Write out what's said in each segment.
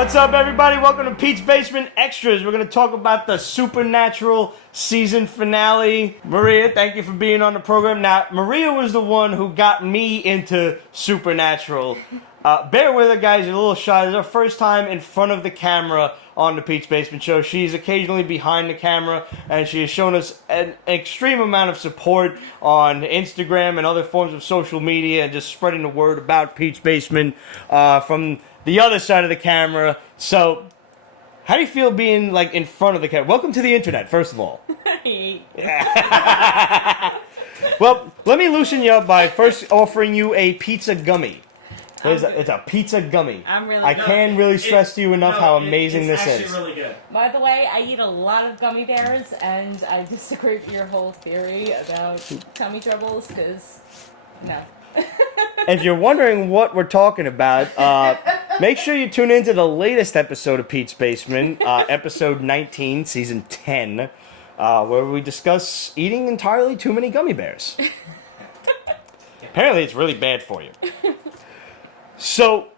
What's up, everybody? Welcome to Pete's Basement Extras. We're going to talk about the Supernatural season finale. Maria, thank you for being on the program. Now, Maria was the one who got me into Supernatural. Bear with her, guys. You're a little shy. This is our first time in front of the camera on the Pete's Basement Show. She's occasionally behind the camera, and she has shown us an extreme amount of support on Instagram and other forms of social media and just spreading the word about Pete's Basement from the other side of the camera. So, how do you feel being, like, in front of the camera? Welcome to the internet, first of all. Well, let me loosen you up by first offering you a pizza gummy. It's a pizza gummy. I can't really stress to you enough how amazing this is. It's actually really good. By the way, I eat a lot of gummy bears, and I disagree with your whole theory about tummy troubles, because, no. If you're wondering what we're talking about, make sure you tune into the latest episode of Pete's Basement, episode 19, season 10, where we discuss eating entirely too many gummy bears. Apparently, it's really bad for you. So,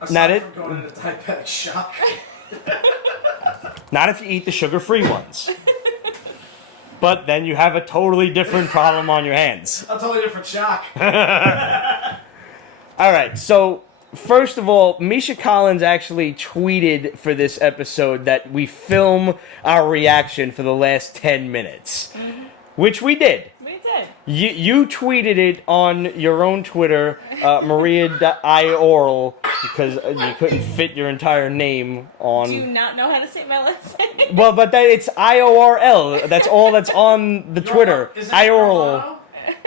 aside from going into diabetic shock. Not if you eat the sugar-free ones. But then you have a totally different problem on your hands. A totally different shock. Alright, so first of all, Misha Collins actually tweeted for this episode that we film our reaction for the last 10 minutes. Mm-hmm. Which we did. We did. You tweeted it on your own Twitter, Maria.ioral, because you couldn't fit your entire name on... Do you not know how to say my last name? Well, but it's IORL. That's all that's on the Twitter. Is it IORL.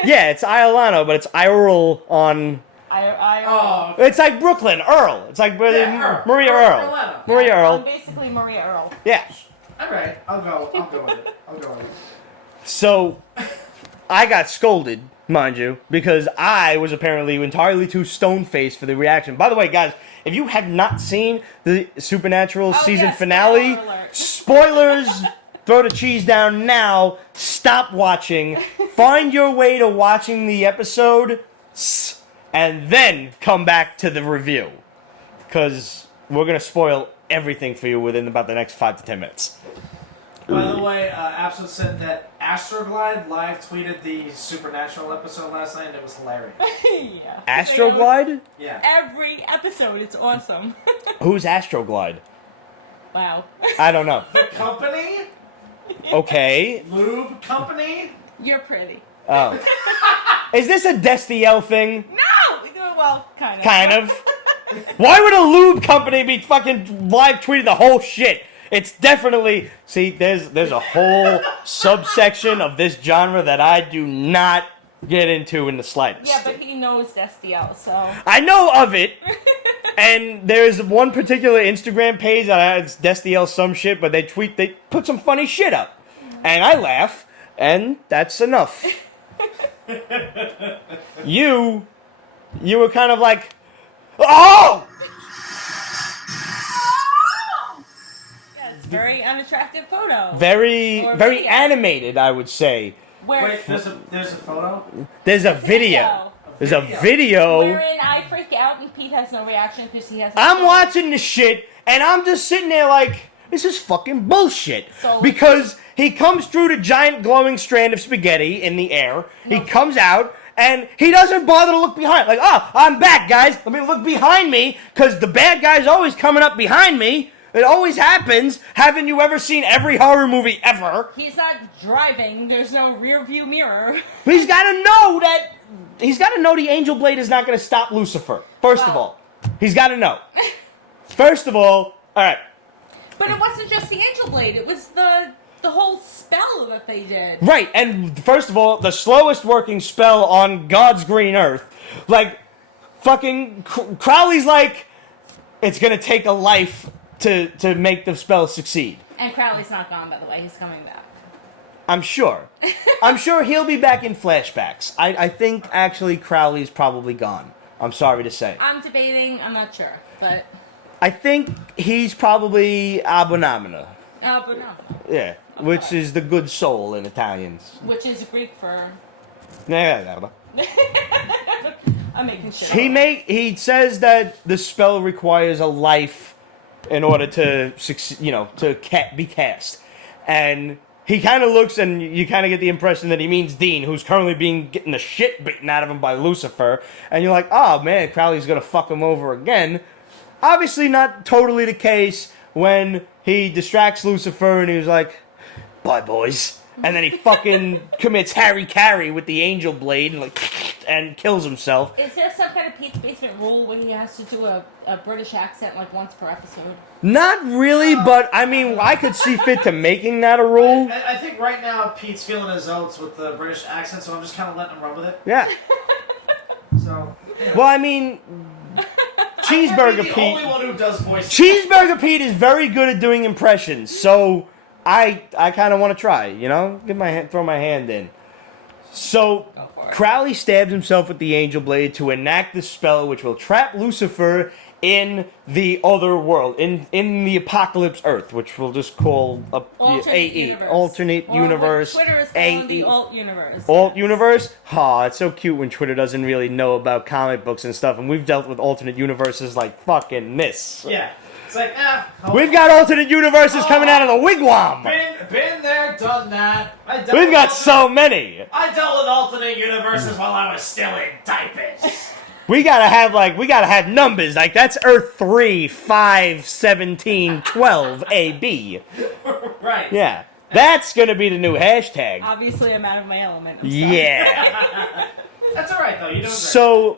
Yeah, it's Iolano, but it's IORL on... Oh. It's like Brooklyn, Earl. It's like Maria Earl. Maria Earl. I'm basically Maria Earl. Yeah. Alright, I'll go with it. So, I got scolded, mind you, because I was apparently entirely too stone-faced for the reaction. By the way, guys, if you have not seen the Supernatural season finale, spoilers, throw the cheese down now, stop watching, find your way to watching the episode, and then come back to the review. Because we're going to spoil everything for you within about the next 5 to 10 minutes. By the way, Absol said that Astroglide live tweeted the Supernatural episode last night, and it was hilarious. Yeah. Astroglide? Yeah. Every episode, it's awesome. Who's Astroglide? Wow. I don't know. The company? Okay. Lube company? You're pretty. Oh. Is this a Castiel thing? No! Well, kind of. Kind of. Why would a lube company be fucking live tweeting the whole shit? It's definitely... See, there's a whole subsection of this genre that I do not get into in the slightest. Yeah, but he knows Castiel, so... I know of it, and there's one particular Instagram page that it's Castiel some shit, but they put some funny shit up. And I laugh, and that's enough. You were kind of like... Oh! Very unattractive photo. Very animated, I would say. Wait, there's a photo? There's a video. There's a video. Wherein I freak out and Pete has no reaction because he has... I'm watching the shit, and I'm just sitting there like, this is fucking bullshit. Because he comes through the giant glowing strand of spaghetti in the air. He comes out, and he doesn't bother to look behind. Like, oh, I'm back, guys. Let me look behind me, because the bad guy's always coming up behind me. It always happens. Haven't you ever seen every horror movie ever? He's not driving. There's no rear view mirror. But he's got to know that... He's got to know the angel blade is not going to stop Lucifer. First of all. He's got to know. First of all right. But it wasn't just the angel blade. It was the whole spell that they did. Right. And first of all, the slowest working spell on God's green earth. Like, fucking... Crowley's like... It's going to take a life... To make the spell succeed. And Crowley's not gone, by the way. He's coming back. I'm sure. I'm sure he'll be back in flashbacks. I think, actually, Crowley's probably gone. I'm sorry to say. I'm debating. I'm not sure. But... I think he's probably Abonamina. Abonamina. Yeah. Okay. Which is the good soul in Italians. Which is Greek for... Yeah. I'm making sure. He says that the spell requires a life in order to be cast. And he kind of looks, and you kind of get the impression that he means Dean, who's currently getting the shit beaten out of him by Lucifer. And you're like, oh man, Crowley's gonna fuck him over again. Obviously not totally the case when he distracts Lucifer and he was like, bye boys. And then he fucking commits Harry Carey with the angel blade and kills himself. Is there some kind of Pete's Basement rule where he has to do a British accent like once per episode? Not really, but I mean, I could see fit to making that a rule. I think right now Pete's feeling his oats with the British accent, so I'm just kind of letting him run with it. Yeah. So. Yeah. Well, I mean, Cheeseburger the Pete. only one who does voices. Cheeseburger Pete is very good at doing impressions, so I kind of want to try, throw my hand in. So Crowley stabs himself with the angel blade to enact the spell which will trap Lucifer in the other world, in the Apocalypse Earth, which we'll just call alternate universe. Twitter is calling the alt universe. Alt universe? Aw, it's so cute when Twitter doesn't really know about comic books and stuff, and we've dealt with alternate universes like fucking this. Yeah. It's like, we've got alternate universes coming out of the wigwam! Been there, done that. We've got so many! I dealt with alternate universes while I was still in diapers. We gotta have numbers, like that's Earth 3, 5, 17, 12, AB. Right. Yeah. That's gonna be the new hashtag. Obviously, I'm out of my element. Yeah. That's alright, though. You're doing great. So,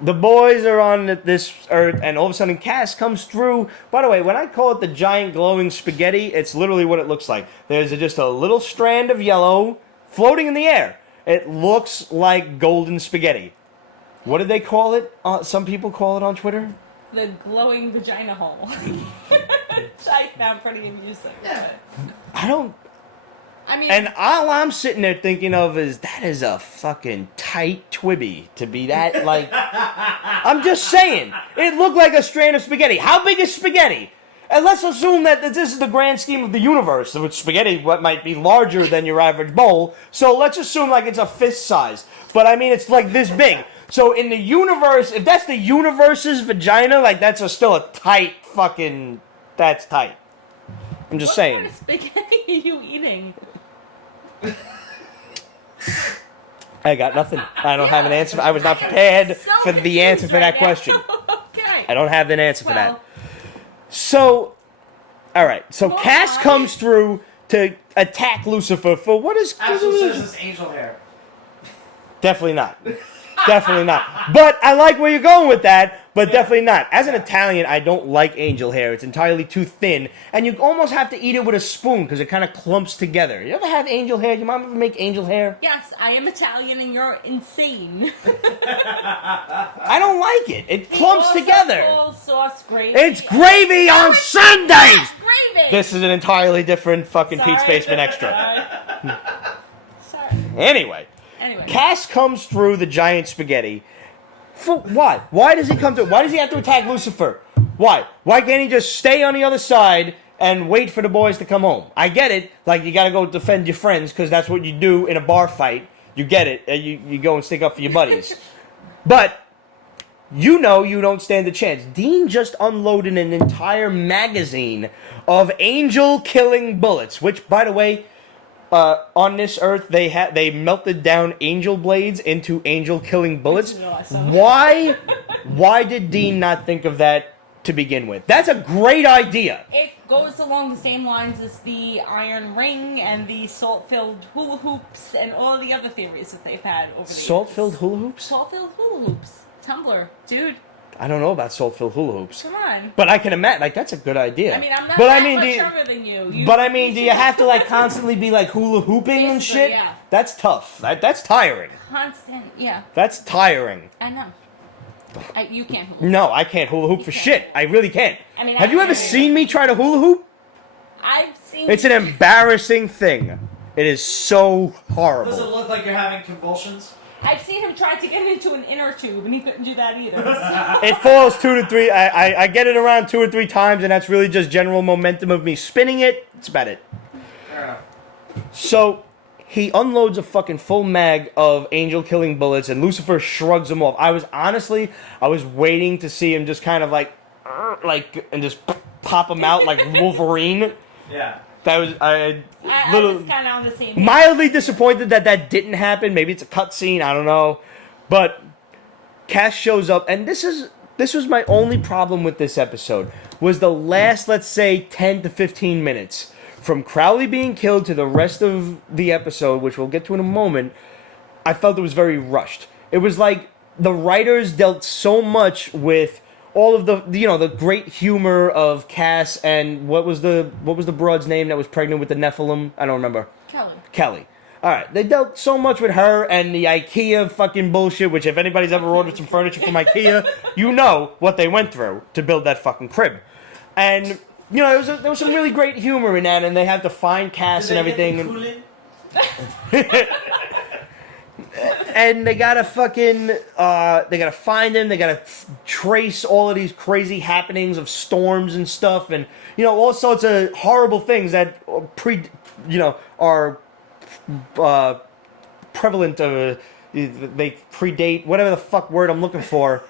the boys are on this Earth, and all of a sudden Cass comes through. By the way, when I call it the giant glowing spaghetti, it's literally what it looks like. There's just a little strand of yellow floating in the air. It looks like golden spaghetti. What did they call it? Some people call it on Twitter? The glowing vagina hole. Which I found pretty amusing. Yeah. And all I'm sitting there thinking of is, that is a fucking tight twibby to be that, like... I'm just saying. It looked like a strand of spaghetti. How big is spaghetti? And let's assume that this is the grand scheme of the universe, which spaghetti might be larger than your average bowl. So let's assume like it's a fist size. But I mean, it's like this big. So in the universe, if that's the universe's vagina, like that's still a tight fucking... That's tight. I'm just saying. What kind of spaghetti are you eating? I got nothing. I don't have an answer. I was not prepared for the answer for that question. Okay. I don't have an answer for that. So, alright. So Cass comes through to attack Lucifer for what is... Absolutely says it's angel hair. Definitely not. Definitely not. But I like where you're going with that, but definitely not. As an Italian, I don't like angel hair. It's entirely too thin, and you almost have to eat it with a spoon because it kind of clumps together. You ever have angel hair? Your mom ever make angel hair? Yes, I am Italian and you're insane. I don't like it. It clumps together. Sauce gravy. It's gravy on Sundays! Gravy! This is an entirely different fucking Pete's Basement Extra. Sorry. Anyway. Cass comes through the giant spaghetti. For what? Why does he come through? Why does he have to attack Lucifer? Why? Why can't he just stay on the other side and wait for the boys to come home? I get it. Like, you gotta go defend your friends because that's what you do in a bar fight. You get it. You go and stick up for your buddies. But you know you don't stand a chance. Dean just unloaded an entire magazine of angel-killing bullets, which, by the way... on this Earth, they melted down angel blades into angel-killing bullets. Why did Dean not think of that to begin with? That's a great idea. It goes along the same lines as the iron ring and the salt-filled hula hoops and all the other theories that they've had over the years. Salt-filled hula hoops? Salt-filled hula hoops. Tumblr. Dude. I don't know about salt-filled hula hoops. Come on. But I can imagine, like, that's a good idea. I mean, I'm not but that much younger than you. But I mean, do you have to, like, constantly be, like, hula hooping and shit? Yeah. That's tough. That's tiring. Constant, yeah. That's tiring. I know. You can't hula hoop. No, I can't hula hoop for shit. I really can't. I mean, have you ever seen me try to hula hoop? I've seen... It's an embarrassing thing. It is so horrible. Does it look like you're having convulsions? I've seen him try to get into an inner tube, and he couldn't do that either. It falls 2 to 3. I get it around 2 or 3 times, and that's really just general momentum of me spinning it. That's about it. Yeah. So, he unloads a fucking full mag of angel-killing bullets, and Lucifer shrugs them off. I was waiting to see him just kind of and just pop them out like Wolverine. Yeah. That was I was kind of on the same page. mildly disappointed that didn't happen. Maybe it's a cutscene. I don't know, but Cass shows up, and this was my only problem with this episode. Was the last, let's say, 10 to 15 minutes from Crowley being killed to the rest of the episode, which we'll get to in a moment. I felt it was very rushed. It was like the writers dealt so much with all of the great humor of Cass and what was the broad's name that was pregnant with the Nephilim? I don't remember. Kelly. All right, they dealt so much with her and the IKEA fucking bullshit. Which, if anybody's ever ordered some furniture from IKEA, you know what they went through to build that fucking crib. And there was some really great humor in that, and they had to find Cass and everything. And they gotta fucking, they gotta find him. They gotta trace all of these crazy happenings of storms and stuff, and all sorts of horrible things that are prevalent. They predate whatever the fuck word I'm looking for.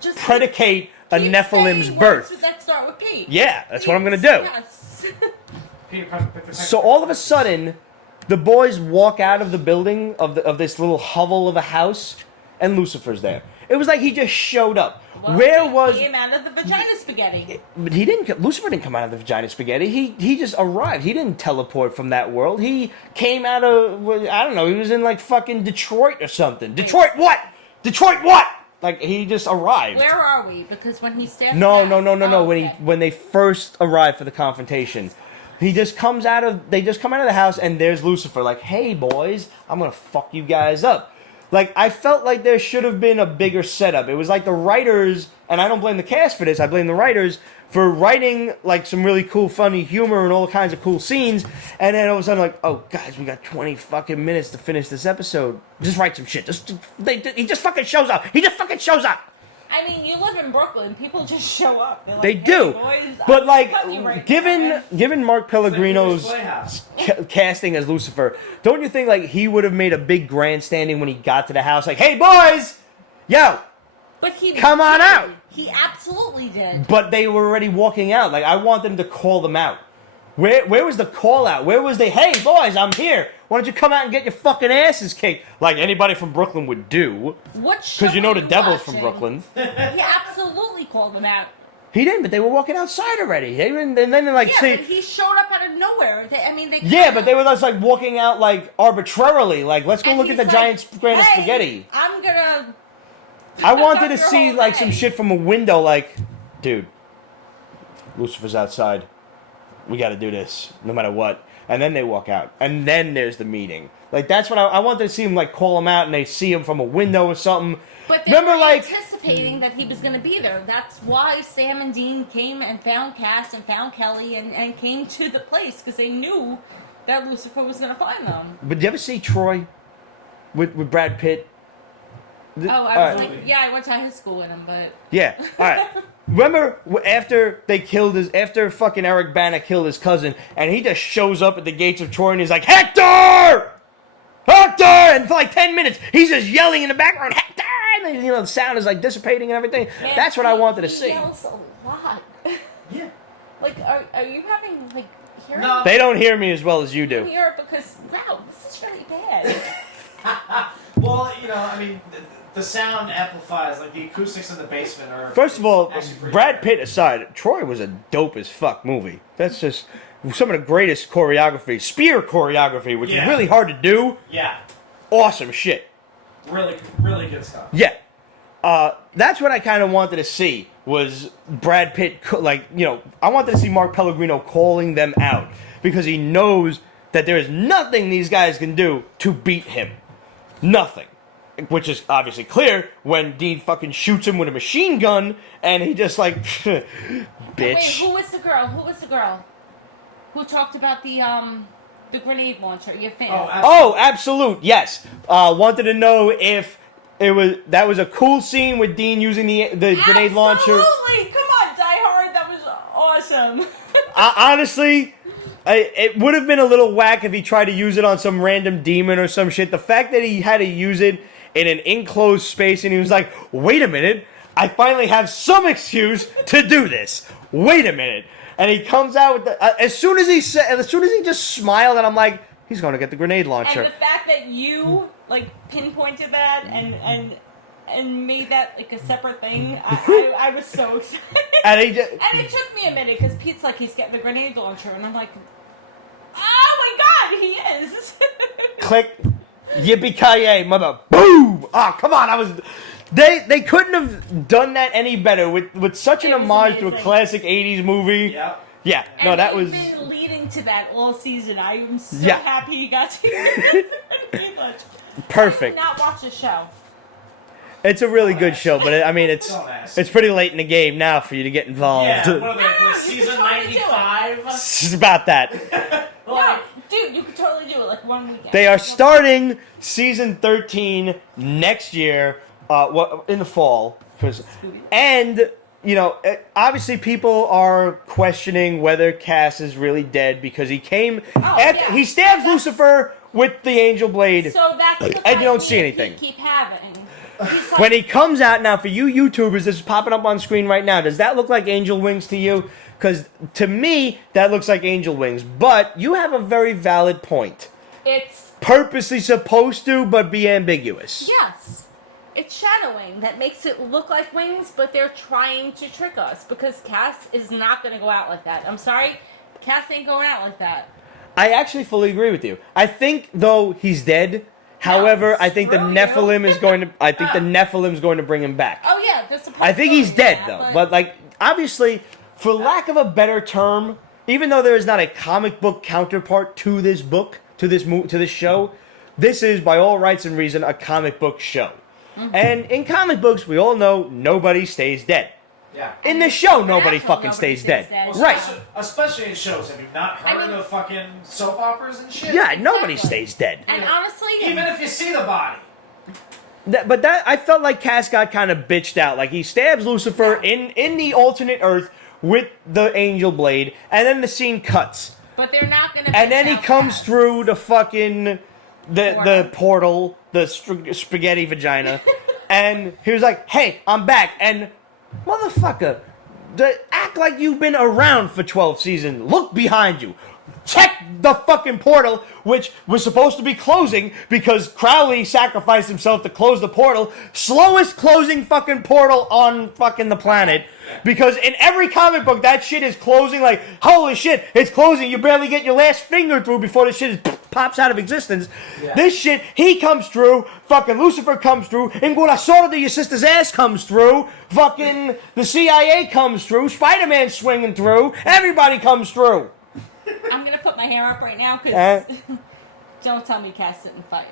Just predicate a Nephilim's birth. That start with P. Yeah, that's P. what I'm gonna do. Yes. So all of a sudden, the boys walk out of the building of this little hovel of a house, and Lucifer's there. It was like he just showed up. Well, he came out of the vagina spaghetti. But he didn't. Lucifer didn't come out of the vagina spaghetti. He just arrived. He didn't teleport from that world. He came out of, I don't know. He was in like fucking Detroit or something. Detroit what? Detroit what? Like, he just arrived. Where are we? Because when he stands. No. Okay. When they first arrived for the confrontation. They just come out of the house, and there's Lucifer, like, hey, boys, I'm going to fuck you guys up. Like, I felt like there should have been a bigger setup. It was like the writers, and I don't blame the cast for this, I blame the writers for writing, like, some really cool, funny humor and all kinds of cool scenes, and then all of a sudden, like, oh, guys, we got 20 fucking minutes to finish this episode. Just write some shit. He just fucking shows up. He just fucking shows up. I mean, you live in Brooklyn. People just show up. Like, they do, hey, boys, but like, right given Mark Pellegrino's casting as Lucifer, don't you think like he would have made a big grandstanding when he got to the house, like, "Hey boys, yo, but he come on out." He absolutely did. But they were already walking out. Like, I want them to call them out. Where was the call out? Where was the, hey boys, I'm here. Why don't you come out and get your fucking asses kicked? Like anybody from Brooklyn would do. What show? Because the devil's watching? from Brooklyn. He absolutely called them out. He didn't, but they were walking outside already. And then like, yeah, see, but he showed up out of nowhere. They yeah, but they were just like walking out like arbitrarily. Like, let's go look at the like, giant brand of hey, spaghetti. I'm gonna. I wanted to see like day. some shit from a window. Like, dude, Lucifer's outside. We got to do this, no matter what. And then they walk out, and then there's the meeting. Like, that's what I wanted to see him like call him out, and they see him from a window or something. But they were anticipating that he was going to be there. That's why Sam and Dean came and found Cass and found Kelly and came to the place, because they knew that Lucifer was going to find them. But did you ever see Troy with Brad Pitt? I was like, yeah, I went to high school with him, but yeah. All right. Remember after fucking Eric Bana killed his cousin, and he just shows up at the gates of Troy and he's like, Hector! Hector! And for like 10 minutes, he's just yelling in the background, Hector! And the sound is like dissipating and everything. yeah, that's what I wanted to see. He yells a lot. Yeah. Like, are you having, like, hearing? No. They don't hear me as well as you do. I hear it because, wow, this is really bad. Well, I mean, the sound amplifies, like the acoustics in the basement are. First of all, Brad bad. Pitt aside, Troy was a dope as fuck movie. That's just some of the greatest choreography, spear choreography, which is really hard to do. Yeah. Awesome shit. Really, really good stuff. Yeah. That's what I kind of wanted to see was Brad Pitt, I wanted to see Mark Pellegrino calling them out because he knows that there is nothing these guys can do to beat him. Nothing. Which is obviously clear when Dean fucking shoots him with a machine gun and he just like, bitch. Wait, who was the girl? Who talked about the grenade launcher? You fan? Oh, absolute, yes. Wanted to know if that was a cool scene with Dean using the grenade launcher. Absolutely! Come on, Die Hard, that was awesome. Honestly, it would have been a little whack if he tried to use it on some random demon or some shit. The fact that he had to use it in an enclosed space and he was like, wait a minute, I finally have some excuse to do this. wait a minute. And he comes out with the, as soon as he just smiled, and I'm like, he's going to get the grenade launcher. And the fact that you like pinpointed that and made that like a separate thing, I was so excited. And and it took me a minute because Pete's like, he's getting the grenade launcher, and I'm like, oh my god, he is. Click, yippee-ki-yay, mother, boom! Ah, come on, They couldn't have done that any better with such an homage to a classic 80s movie. Yep. Yeah, no, and that was... they've been leading to that all season. I am so Yeah. happy he got to hear this. Perfect. I did not watch the show. It's a really good show, but Don't ask. it's pretty late in the game now for you to get involved. Yeah, what are they, No, for you season can totally do it. 95? It's about that. No, dude, you could totally do it like one weekend. They are starting season 13 next year, in the fall. And, obviously people are questioning whether Cass is really dead because he came... yeah. He stabs Lucifer with the Angel Blade. So that's the And you don't fight see me anything. Keep having. He's like, When he comes out now, for you YouTubers, this is popping up on screen right now. Does that look like angel wings to you? Because to me, that looks like angel wings. But you have a very valid point. it's Purposely supposed to, but be ambiguous. yes. It's shadowing that makes it look like wings, but they're trying to trick us because Cass is not going to go out like that. I'm sorry, Cass ain't going out like that. I actually fully agree with you. I think though he's dead. However, I think the screw you. Nephilim is going to. I think the Nephilim's going to bring him back. Oh yeah, there's a I think he's possibility dead of though. that, But like, obviously, for lack of a better term, even though there is not a comic book counterpart to this book, to this show, this is by all rights and reason a comic book show. Mm-hmm. And in comic books, we all know nobody stays dead. Yeah. In the show, nobody Supernatural, fucking nobody stays stays dead. dead. Well, Right. Especially in shows. Have you not heard of fucking soap operas and shit? Yeah, nobody Exactly. stays dead. And honestly, Even if you see the body. But I felt like Cass got kind of bitched out. Like he stabs Lucifer in the alternate Earth with the Angel Blade, and then the scene cuts. but they're not going to. And then he comes through the fucking the portal, the spaghetti vagina, and he was like, "Hey, I'm back." And motherfucker, act like you've been around for 12 seasons. Look behind you. Check the fucking portal, which was supposed to be closing because Crowley sacrificed himself to close the portal. Slowest closing fucking portal on fucking the planet. Because in every comic book, that shit is closing like, holy shit, it's closing. You barely get your last finger through before the shit pops out of existence. Yeah. This shit, he comes through, fucking Lucifer comes through, Ingurasora to your sister's ass comes through, fucking the CIA comes through, Spider-Man swinging through, everybody comes through. I'm going to put my hair up right now because don't tell me Cass didn't fight.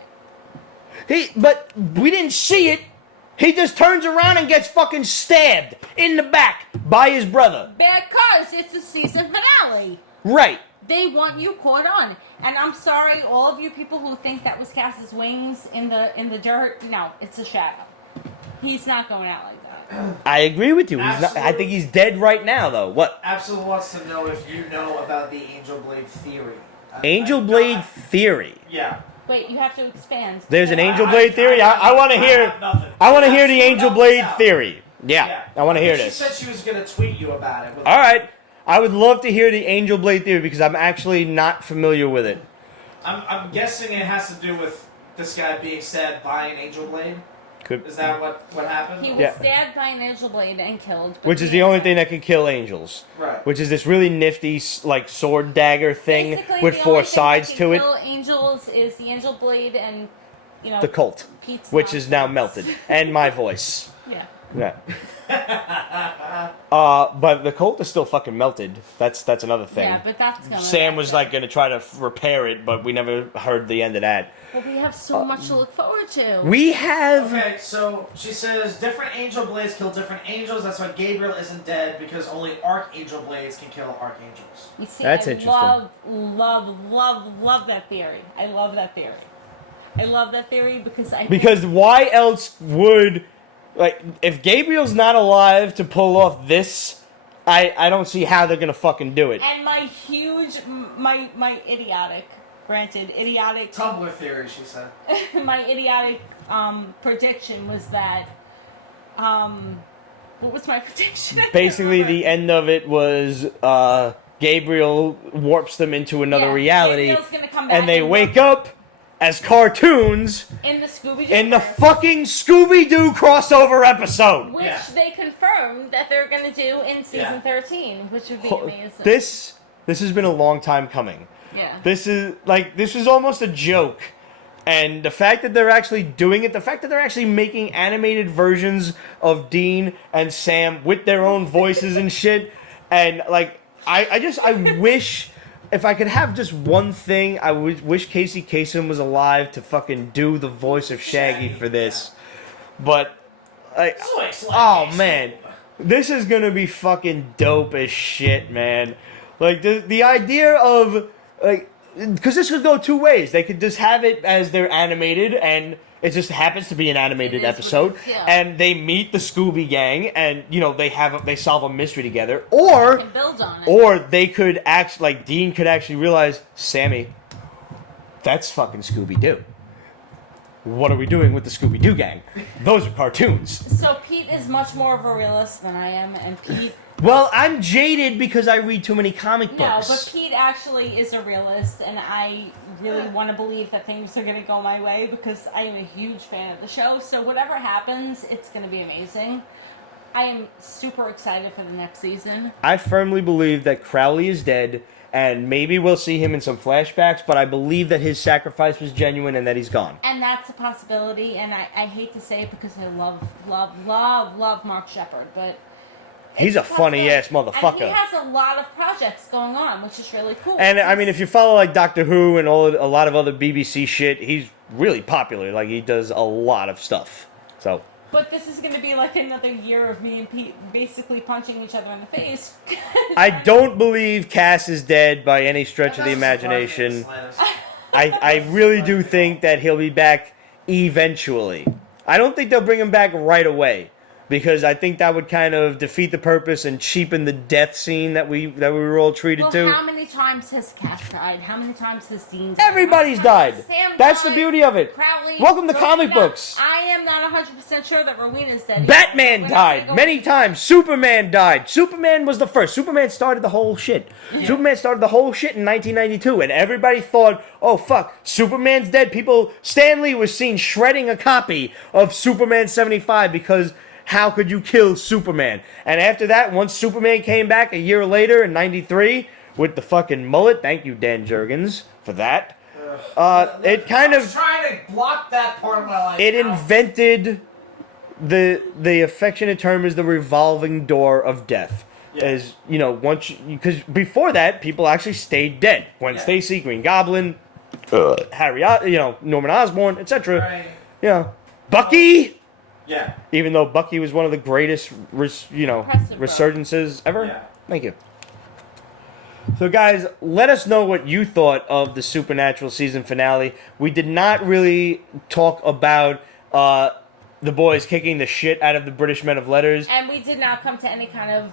But we didn't see it. He just turns around and gets fucking stabbed in the back by his brother. Because it's the season finale. Right. They want you caught on. And I'm sorry, all of you people who think that was Cass's wings in the dirt. No, it's a shadow. He's not going out like that. I agree with you. I think he's dead right now, though. What? Absolutely wants to know if you know about the Angel Blade theory. Angel Blade theory. Yeah. Wait, you have to expand. There's an Angel Blade theory. I want to hear. nothing. I want to hear the Absolutely Angel nothing Blade out. theory. Yeah, I want to hear She this. said she was going to tweet you about it. All right. I would love to hear the Angel Blade theory because I'm actually not familiar with it. I'm guessing it has to do with this guy being stabbed by an Angel Blade. Could, Is that what happened? He was Yeah. stabbed by an angel blade and killed. but which is he the only was thing that can kill angels. Right. Which is this really nifty, like, sword dagger thing Basically, with the 4 only thing sides that to can it. kill angels is the angel blade and, The cult, Pete's which is now nonsense. melted, and my voice. Yeah. Yeah. But the cult is still fucking melted. That's another thing. Yeah, but that's going Sam was like gonna try to repair it, but we never heard the end of that. Well, we have so much to look forward to. We have. Okay, so she says different angel blades kill different angels. That's why Gabriel isn't dead because only archangel blades can kill archangels. You see, That's I interesting. love that theory. I love that theory. I love that theory because Because why else would, like, if Gabriel's not alive to pull off this, I don't see how they're gonna fucking do it. And my huge, my idiotic, granted, idiotic Tumblr theory, she said. my idiotic prediction was that What was my prediction? I can't Basically, remember. the end of it was Gabriel warps them into another Yeah, reality, Gabriel's gonna come back and they and wake look- up as cartoons in the Scooby-Doo in the verse, fucking Scooby-Doo crossover episode. which Yeah. they confirmed that they're gonna do in season Yeah. 13, which would be amazing. This has been a long time coming. yeah. This is almost a joke. And the fact that they're actually doing it, the fact that they're actually making animated versions of Dean and Sam with their own voices and shit, and like, I wish, if I could have just one thing, I would wish Casey Kasem was alive to fucking do the voice of Shaggy for this. But, like, oh man, this is gonna be fucking dope as shit, man. Like, the idea of, like, because this could go two ways. They could just have it as they're animated, and it just happens to be an animated It is what episode, it is, yeah. and they meet the Scooby Gang, and you know they solve a mystery together, or And build on it. or they could Dean could actually realize, Sammy, that's fucking Scooby Doo. What are we doing with the Scooby Doo gang? Those are cartoons. So Pete is much more of a realist than I am, and Pete. Well, I'm jaded because I read too many comic No, books. but Pete actually is a realist, and I really want to believe that things are going to go my way because I am a huge fan of the show. So whatever happens, it's going to be amazing. I am super excited for the next season. I firmly believe that Crowley is dead, and maybe we'll see him in some flashbacks, but I believe that his sacrifice was genuine and that he's gone. And that's a possibility, and I hate to say it because I love Mark Shepard, but... He's a funny-ass And he motherfucker. has a lot of projects going on, which is really cool. And, I mean, if you follow, like, Doctor Who and a lot of other BBC shit, he's really popular. Like, he does a lot of stuff. So... But this is going to be like another year of me and Pete basically punching each other in the face. I don't believe Cass is dead by any stretch of the imagination. I really do think that he'll be back eventually. I don't think they'll bring him back right away, because I think that would kind of defeat the purpose and cheapen the death scene that we were all treated Well, to. how many times has Cass died? How many times has Dean died? Everybody's How died. many times has Sam That's the died? beauty of it. Crowley, Welcome to comic Rowena. books. I am not 100% sure that Rowena's dead. Batman We're not died gonna go many into times. Superman died. Superman was the first. Superman started the whole shit. Superman started the whole shit in 1992, and everybody thought, oh fuck, Superman's dead. Stan Lee was seen shredding a copy of Superman 75 because how could you kill Superman? And after that, once Superman came back a year later in 93 with the fucking mullet, thank you, Dan Jurgens, for that. It kind I was of... trying to block that part of my life. It out. invented the affectionate term is the revolving door of death. Yeah. As you know, because before that, people actually stayed dead. Gwen Yeah. Stacy, Green Goblin, Harry, Norman Osborn, etc. Right. Bucky. Yeah. Even though Bucky was one of the greatest, Impressive, bro. resurgences ever. Yeah. Thank you. So, guys, let us know what you thought of the Supernatural season finale. We did not really talk about the boys kicking the shit out of the British Men of Letters. And we did not come to any kind of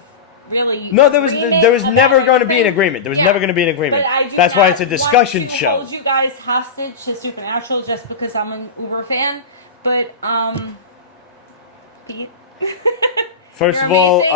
really. No, there was agreement never about going to be an anything. agreement. There was Yeah. never going to be an agreement. But I do That's why not it's a discussion want to show. hold you guys hostage to Supernatural just because I'm an Uber fan, but Pete. First You're of all, amazing.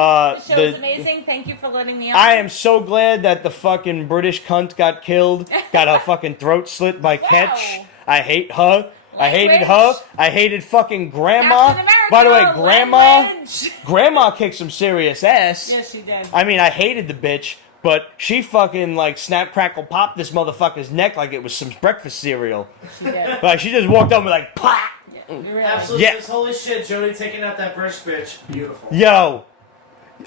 The show is amazing. Thank you for letting me on. I am so glad that the fucking British cunt got killed, got her fucking throat slit by Ketch. I hate her. I hated her. Language. I hated fucking Grandma. Captain America, By the way, language. Grandma kicked some serious ass. Yes, she did. I mean, I hated the bitch, but she fucking like snap crackle popped this motherfucker's neck like it was some breakfast cereal. She did. Like she just walked up and like pop. Really. Absolutely. Yeah. This holy shit, Jody taking out that British bitch. Beautiful. Yo,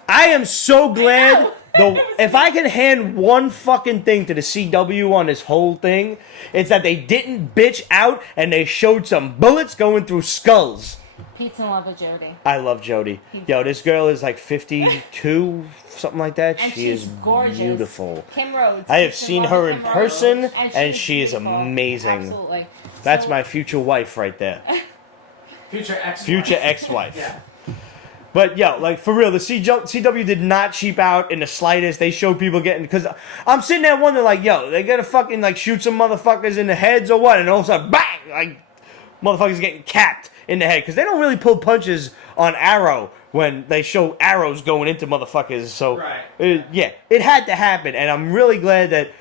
I am so glad. If I can hand one fucking thing to the CW on this whole thing, it's that they didn't bitch out and they showed some bullets going through skulls. Pete's in love with Jodie. I love Jodie. Yo, this girl is like 52, something like that. And she she's is gorgeous. beautiful. Kim Rhodes. I have Pete's seen love her with in Kim person, Rhodes, and she is beautiful. amazing. Absolutely. That's So- my future wife right there. Future ex. Future ex-wife. Yeah. But yo, like for real, the CW did not cheap out in the slightest. They showed people getting, because I'm sitting there wondering like, yo, they gonna fucking like shoot some motherfuckers in the heads or what? And all of a sudden, bang, like motherfuckers getting capped in the head because they don't really pull punches on Arrow when they show arrows going into motherfuckers. So Right. it had to happen, and I'm really glad that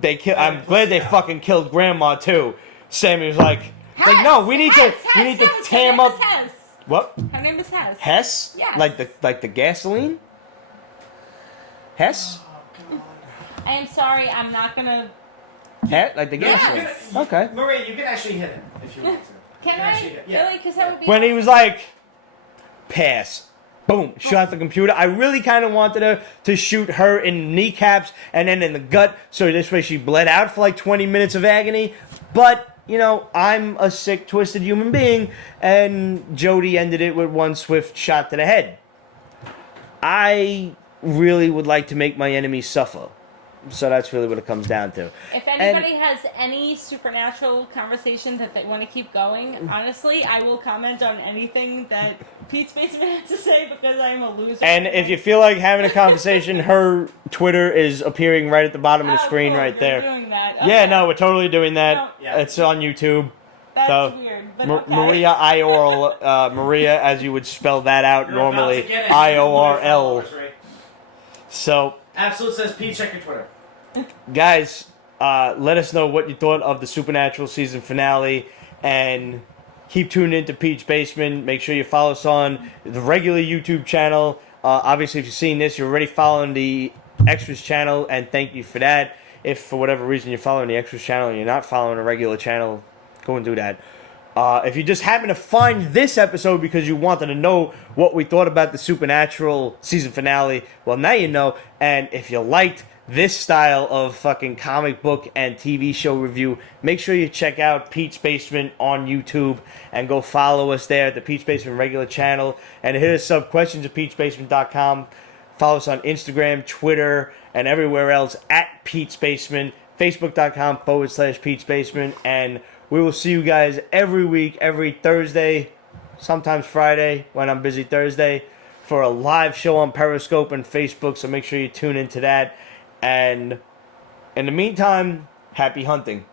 they kill. I'm glad they fucking killed Grandma too. Sammy was like no, we need to tam up. What? Her name is Hess. Hess? Yes. Like the gasoline? Hess? Oh, God. I am sorry, I'm not gonna. Like the gasoline. Yes. Okay. Maria, you can actually hit him if you want to. Can I? actually hit- yeah. Really? Because that would be. When he was like, pass. Boom, shot the computer. I really kind of wanted her to shoot her in the kneecaps and then in the gut, so this way she bled out for like 20 minutes of agony. But, I'm a sick, twisted human being, and Jody ended it with one swift shot to the head. I really would like to make my enemies suffer. So that's really what it comes down to. If anybody has any supernatural conversation that they want to keep going, honestly, I will comment on anything that Pete's Basement has to say because I'm a loser. And if you feel like having a conversation, her Twitter is appearing right at the bottom of the screen cool, right you're there. Doing that. Yeah, Okay. no, we're totally doing that. No. Yeah. It's on YouTube. That's so, weird. But okay. Maria Iorl, Maria, as you would spell that out You're normally, about to get it. IORL. So, Absolute says, Pete, check your Twitter. guys, let us know what you thought of the Supernatural season finale, and keep tuning into Pete's Basement. Make sure you follow us on the regular YouTube channel. Obviously, if you've seen this, you're already following the Extras channel, and thank you for that. If for whatever reason you're following the Extras channel and you're not following a regular channel, go and do that. If you just happen to find this episode because you wanted to know what we thought about the Supernatural season finale, well, now you know. And if you liked this style of fucking comic book and TV show review, make sure you check out Pete's Basement on YouTube and go follow us there at the Pete's Basement regular channel, and hit us up, questions@petesbasement.com. Follow us on Instagram, Twitter, and everywhere else at Pete's Basement, facebook.com/Pete's Basement, and we will see you guys every week, every Thursday, sometimes Friday when I'm busy Thursday, for a live show on Periscope and Facebook, so make sure you tune into that. And in the meantime, happy hunting.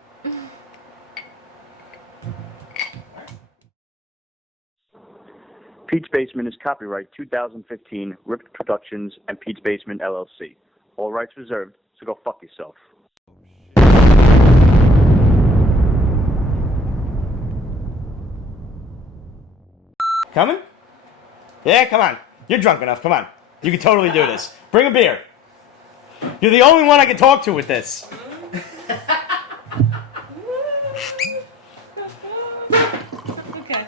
Pete's Basement is copyright 2015, Ripped Productions and Pete's Basement LLC. All rights reserved, so go fuck yourself. Coming? Yeah, come on. You're drunk enough. Come on. You can totally do this. Bring a beer. You're the only one I can talk to with this. Okay.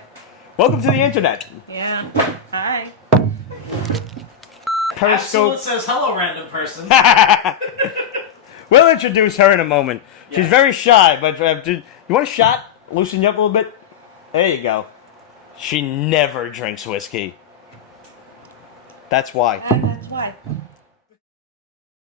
Welcome to the internet. Yeah. Hi. Periscope. Absolute says, hello, random person. We'll introduce her in a moment. She's Yeah. very shy, but you want a shot? Loosen you up a little bit? There you go. She never drinks whiskey. That's why. That's why.